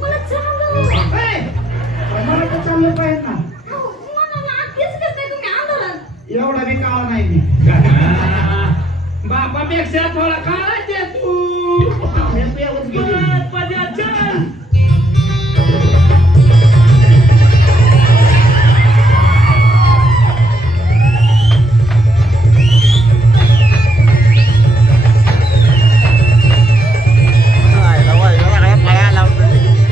मला चालू मला तर चाललं पाहिजे ना. मला आधीच कसं तुम्ही आंदोलन एवढा बी काळा नाही मी. बापापेक्षा थोडा काळाचे तू चल पुढे हाली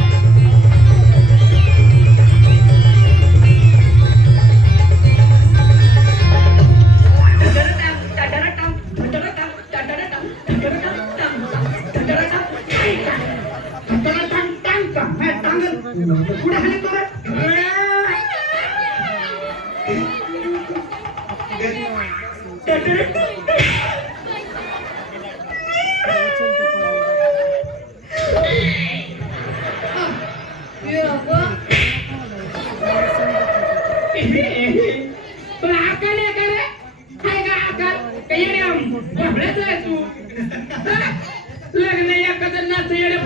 तो लग्न एखादं नाच येडे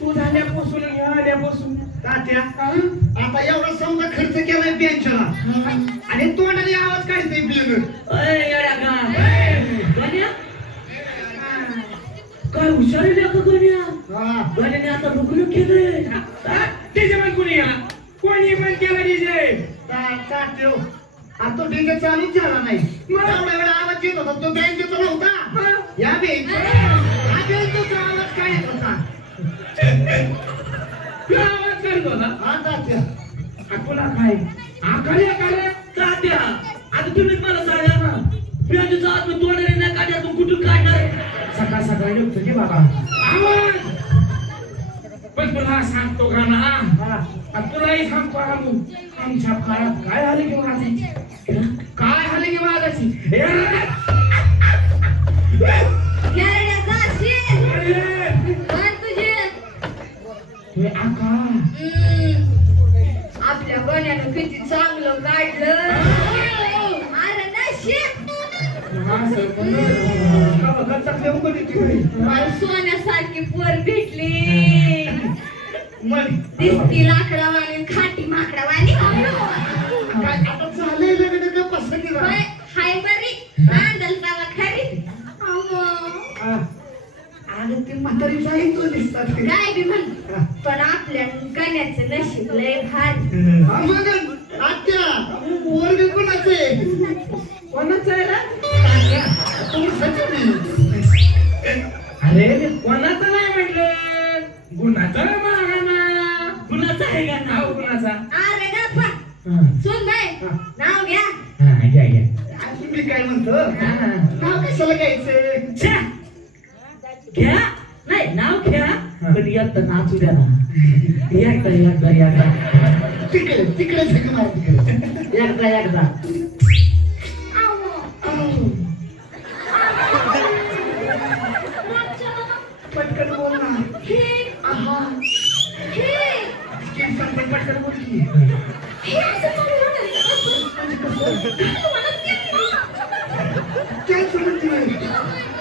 तू झाल्यापासून आल्यापासून तात्या आता एवढा समजा खर्च केलाय बेंचला आणि तोंडाने आवाज काढते बिल. काय हुशार का गण्या आता लुकलुक केलंय त्याच्या पण कोणी गेला कोणी पण केला डीजे तात्या आता डीजे चालूच झाला नाही. एवढा वेळा आवाज येत होता तो बेंचचा नव्हता. या बेंच हा बेंचचा आवाज काय येत होता. आवाज करत होता हा तात्या तुला काय आकडे आकडे तात्या आता तुम्हीच मला सांगा ना बियाजूचा आत्म तोडणे नाही काढ्या तू कुठून काढणार सकाळ सकाळी निघतो की बाबा. आवाज पण तुला सांगतो का ना आणि तुलाही सांगतो आमच्या काळात काय झाले की वाजायची काय झाले की वाजायची आपल्या गण्यानं किती चांगलं काढलं. अरे नशीब सोन्यासारखी पोर भेटली. दिसती लाकडावाणी खाटी माकडावाणी आता झालंय लग्न का पसंती हाय बरी आंदल तावा खरी. आणि ते म्हातारी जाईल तो दिसतात काय बी म्हण पण आपल्या गण्याचं नशीब लय भारी. आत्या पोरग कोणाचं आहे. कोणाचं आहे ना अरे अरे कोणाचं नाही म्हटलं गुणाचं मागाना गुणाचं आहे का नाव गुणाचा अरे गप्पा सुन बाय नाव घ्या. घ्या घ्या तुम्ही काय म्हणतो नाव कशाला घ्यायचं. घ्या नाही नाव घ्या पण एकदा नाचू द्या ना एकदा तिकडे तिकडे एकदा पटकन बोल ना. पटकन बोल की. काय समजते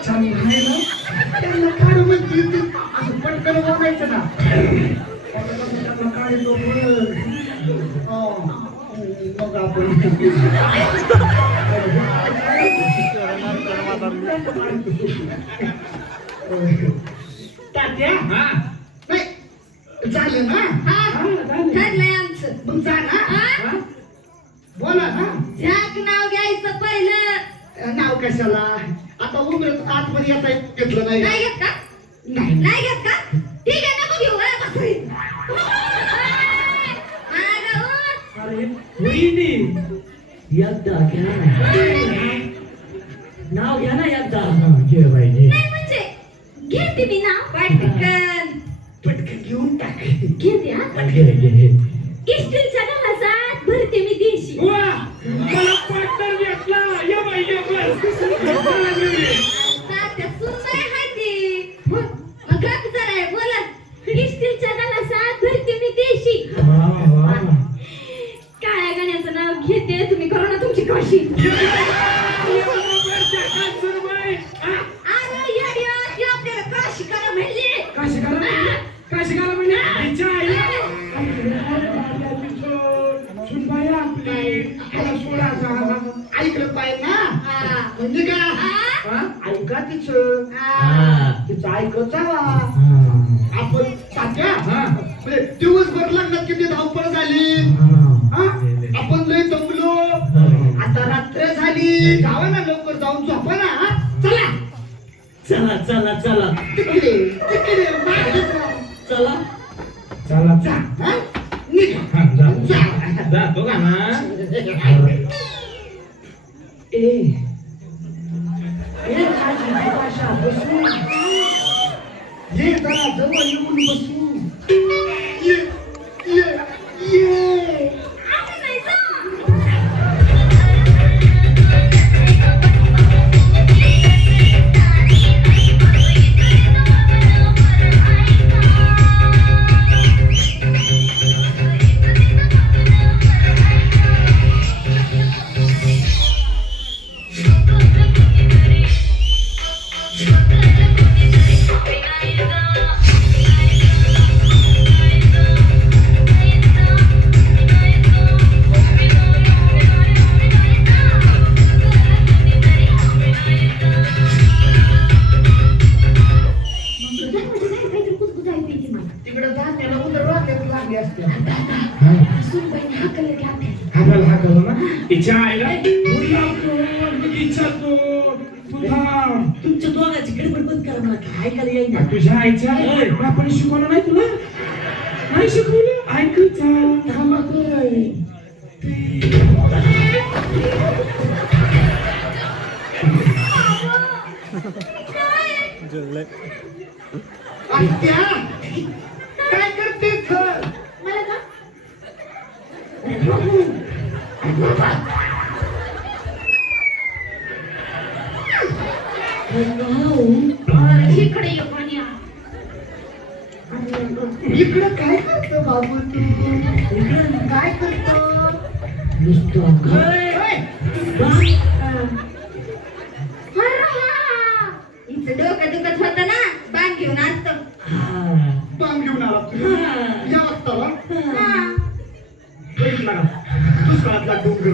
चालू आहे ना त्यांना काय म्हणते असं पटकन बोलायचं ना. काय तो मग आपण तात्या नाही झालं ना. ठरलंय आमचं. मग जा ना बोला ना. झ्याक नाव घ्यायचं पहिलं. नाव कशाला आता उमरत आतमध्ये येता घेतलं नाही. नाही घेत का नाही नाही घेत का ठीक आहे नको घेऊ बसवी. अरे वहिनी एकदा घ्या नाव घ्या ना एकदा घे वहिनी नाही म्हणजे घेते मी नाव पटकन पटकन घेऊन टाक. घेते हा. घे इस्टीलच्या गलासात भरते मी देशी. वा मला पार्टनर भेटला ये बाई ये बस तात्या सुंदर आहे ती. मग गप जरा बोला. इस्टीलच्या गलासात भरते मी देशी. काळ्या गाण्याचं नाव घेते तुम्ही करू ना तुमची काशी. अरे येडी ऐकत जावा हा. आपण तात्या हा. म्हणजे दिवसभर लग्नात किती धावपळ झाली हा? आपण लय दमलो आता रात्र झाली जावा ना लवकर जाऊन झोपा ना हा? चला चला चला चला तिकडे तिकडे मागे जा. चला चला जा हा? निघा हा, जातो. जा. जातो का ना ए राजी भाषा बसू ये जरा जवळ येऊन बसू ये ये ये आम्ही नाही जा. काहीतरी कुजकुजायला पाहिजे मला. तिकडे जा त्याला उदर वाक्यात लागली असते सुनबाईने हाकललं की आपल्याला. हाकाल हाकाल ना तिच्या आईला दूर लावतो आणि विचारतो तू थांब. तुमच्या दोघांची गडबड बंद करा मला काय ऐकायला येईना आ, तुझ्या आईच्या होय. आपण शिकवलं नाही तुला नाही शिकवलं ऐकत जा. थांबा काय आत्या काय करते थर मला का? इकडे ये पाण्या. इकडं काय करतो बाबू तू इकडं काय करतो नुसतं हिचं डोकं दुखत होतं ना, बांग घेऊन आणतो. बांग घेऊन आला तू या वाजताला हा. बघितला का दुष्काळातला डोंगर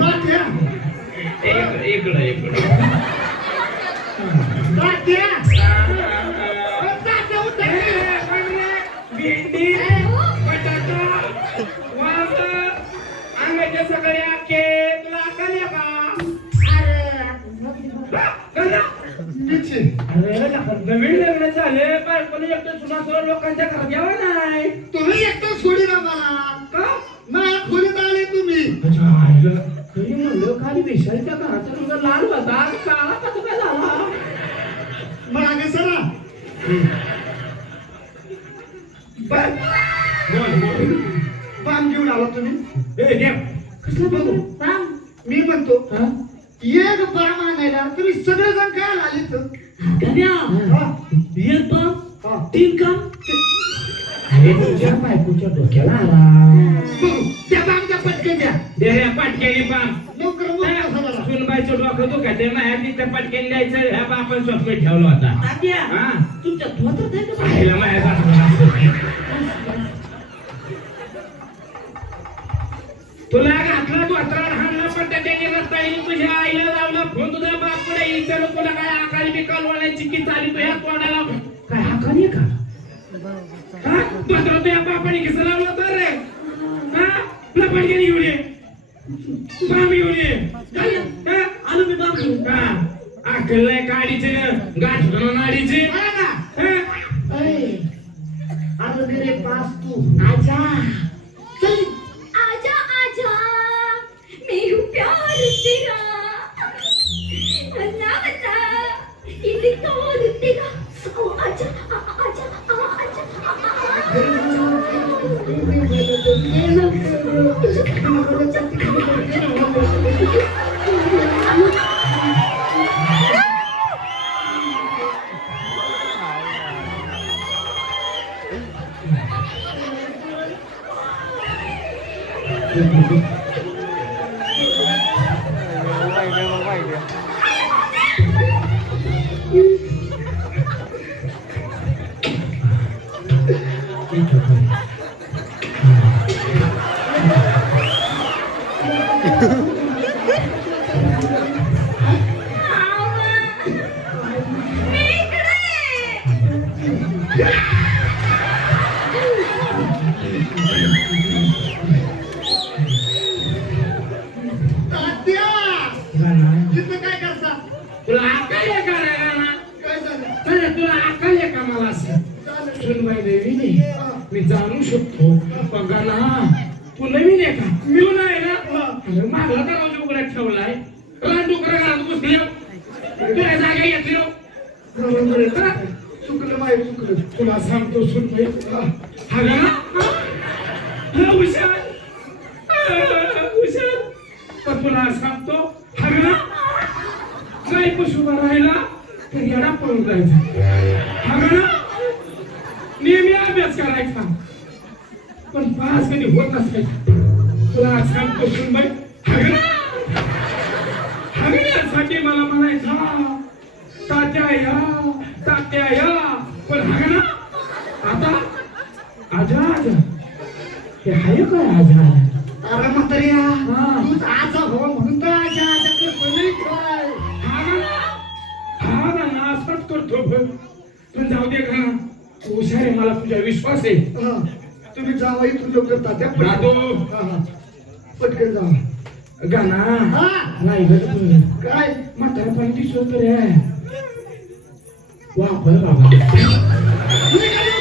तात्या इकडं इकडं तात्या तात्या उतर भेंडी अरे हो. बटाटा वांग आंब्याचे सगळे आखे तुला अक्कल आहे का? अरे नीचे अरे नवीन लग्न झाले बायकोने एकटं सुनासोर लोकांच्या घरात यावं नाही तुम्ही एकटं सोडी ना मला का माझ्या खोलीत आले तुम्ही खरी म्हणलं खाली विषारीच्या घराचा तुझा लाल होता काळा कसा काय झाला मागे सरा बांग घेऊन आला तुम्ही ए देव कसं बघू बांग. मी म्हणतो हा? एक बाम आणायला तुम्ही सगळेजण काय आले तर गण्या एक काम तीन काम अरे तुझ्या बायकोच्या डोक्याला आला त्या बामच्या पटकन द्या दे रे पाटक्याने बाम लवकर मोकळा झाला सुनबाईचं डोकं तू काय ते माया तिच्या पटक्याने द्यायचं ह्या बापान स्वप्न ठेवलं होता तात्या हा तुमच्या धोत्रात आहे का बाई? पाहिला माया जात तुला घातला तू अत्रा हाणला पण त्याने रस्ता येईल तुझ्या आईला लावला फोन तुझ्या बापकडे येईल तर तुला काय आकाली बिकाल वळायची की चाली तुझ्या तोंडाला काय हाकाली का हा दुसरा तुझ्या बापाने किस लावलं तर रे हा तुला पटकन घेऊन ये बाम घेऊन ये हा? आलो मी बाप घेऊन. हा अक्कल नाही काडीचे गाठ नाडीचे बघा ना हा? आता मेरे पास तू आजा चल आजा आजा, मैं हूँ प्यार तेरा. वरना वरना, इसे तोड़ देगा. ओ आजा आजा मी अक्कल आहे का रे गाणं? काय झालं? अरे तुला अक्कल आहे का मला असं सुनबाई देवीने मी जाणू शकतो पण गाणं तू नवीन आहे का मी नाही ना अरे मागला तर रोज उघड्यात ठेवलाय रानडुकरं घरात घुसली तुला जागा घेतली बरोबर आहे ना? चुकलं माहीत चुकलं. तुला सांगतो सुनबाई हा गाणं हुशार हुशार पण तुला सांगतो हा गाणं नाही पशुभा राहिला तर येडा पळून जायचा हा गाणं नेहमी अभ्यास करायचा पण पास कधी होत नसायचा तुला सांगतो सुनबाई हगण्यासाठी मला म्हणायचा तात्या या पण हगणा आता आजाद हे हाय काय आजाद अरे म्हाताऱ्या हा. तूच आजा हो म्हणून तर आजा आजा करतो नाही काय. हा ना नासपट करतो पण जाऊ दे का हुशार आहे मला तुझा विश्वास आहे हा. तुम्ही जावा इथून लवकर तात्या दादू. पटकन जावा. गाणा हा. नाही ग काय म्हातारपण दिसतो रे वापर बाबा निघालो